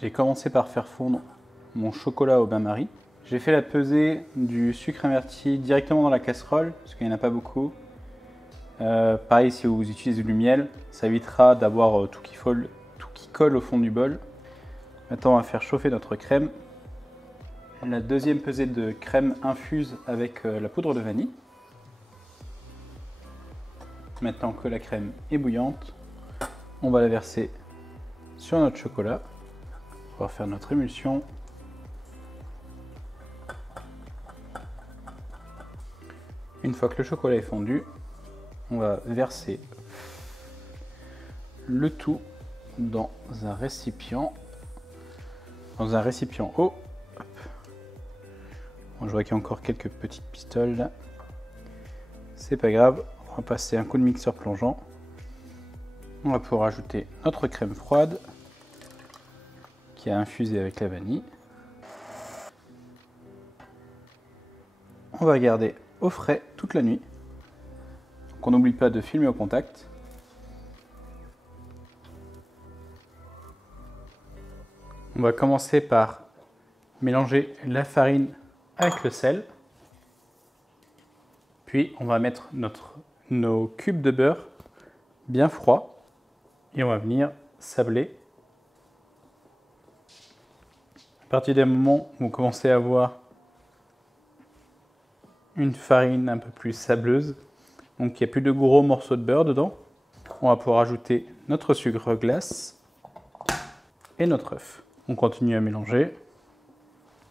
J'ai commencé par faire fondre mon chocolat au bain-marie. J'ai fait la pesée du sucre inverti directement dans la casserole, parce qu'il n'y en a pas beaucoup. Pareil, si vous utilisez du miel, ça évitera d'avoir tout qui colle au fond du bol. Maintenant, on va faire chauffer notre crème. La deuxième pesée de crème infuse avec la poudre de vanille. Maintenant que la crème est bouillante, on va la verser sur notre chocolat pour faire notre émulsion. Une fois que le chocolat est fondu, on va verser le tout dans un récipient haut. Bon, je vois qu'il y a encore quelques petites pistoles là. C'est pas grave, on va passer un coup de mixeur plongeant. On va pouvoir ajouter notre crème froide qui a infusé avec la vanille. On va garder au frais toute la nuit. Donc on n'oublie pas de filmer au contact. On va commencer par mélanger la farine avec le sel. Puis on va mettre nos cubes de beurre bien froids et on va venir sabler. À partir du moment où vous commencez à avoir une farine un peu plus sableuse, donc il n'y a plus de gros morceaux de beurre dedans, on va pouvoir ajouter notre sucre glace et notre œuf. On continue à mélanger,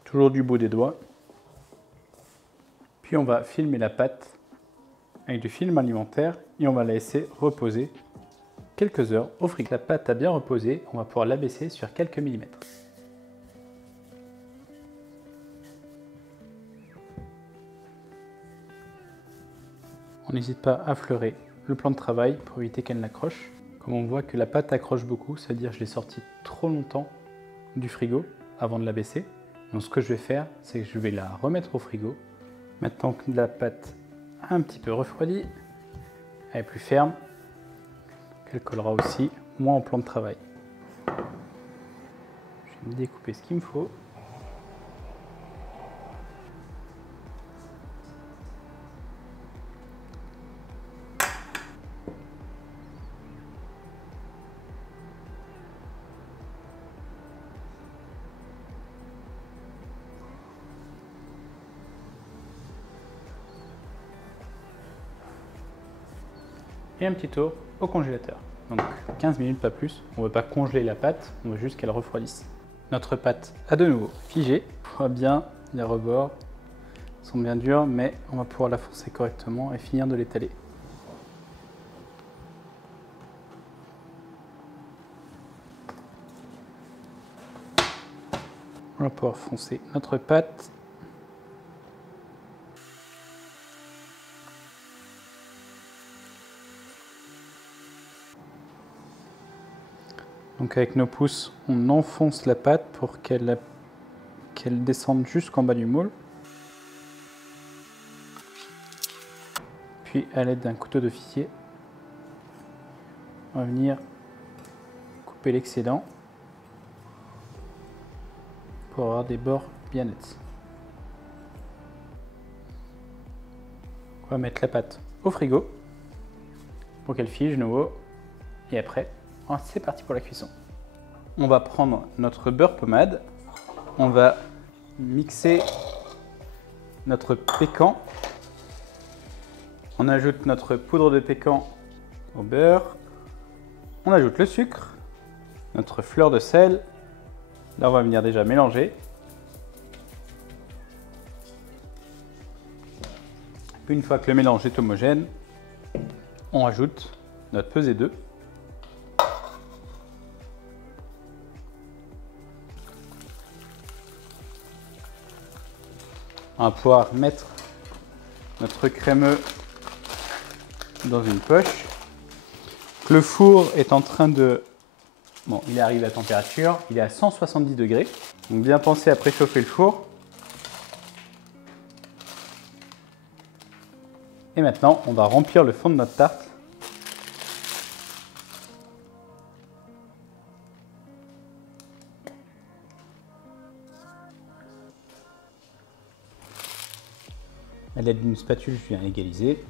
toujours du bout des doigts. Puis on va filmer la pâte avec du film alimentaire et on va la laisser reposer quelques heures au frigo. La pâte a bien reposé, on va pouvoir l'abaisser sur quelques millimètres. On n'hésite pas à fleurer le plan de travail pour éviter qu'elle n'accroche. Comme on voit que la pâte accroche beaucoup, c'est-à-dire que je l'ai sortie trop longtemps du frigo avant de la baisser. Donc ce que je vais faire, c'est que je vais la remettre au frigo. Maintenant que la pâte a un petit peu refroidi, elle est plus ferme, elle collera aussi moins en plan de travail. Je vais découper ce qu'il me faut. Et un petit tour au congélateur. Donc 15 minutes, pas plus. On ne veut pas congeler la pâte, on veut juste qu'elle refroidisse. Notre pâte a de nouveau figé. On voit bien, les rebords sont bien durs, mais on va pouvoir la forcer correctement et finir de l'étaler. On va pouvoir foncer notre pâte. Donc avec nos pouces, on enfonce la pâte pour qu'elle descende jusqu'en bas du moule. Puis à l'aide d'un couteau de fessier, on va venir couper l'excédent pour avoir des bords bien nets. On va mettre la pâte au frigo pour qu'elle fige de nouveau. Et après, c'est parti pour la cuisson. On va prendre notre beurre pommade, on va mixer notre pécan, on ajoute notre poudre de pécan au beurre, on ajoute le sucre, notre fleur de sel, là on va venir déjà mélanger. Puis une fois que le mélange est homogène, on ajoute notre pesée d'œufs. On va pouvoir mettre notre crémeux dans une poche. Le four est en train de... Bon, il arrive à température, il est à 170 degrés. Donc bien penser à préchauffer le four. Et maintenant, on va remplir le fond de notre tarte. À l'aide d'une spatule, je viens égaliser.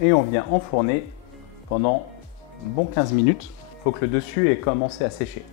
Et on vient enfourner pendant bon 15 minutes. Il faut que le dessus ait commencé à sécher.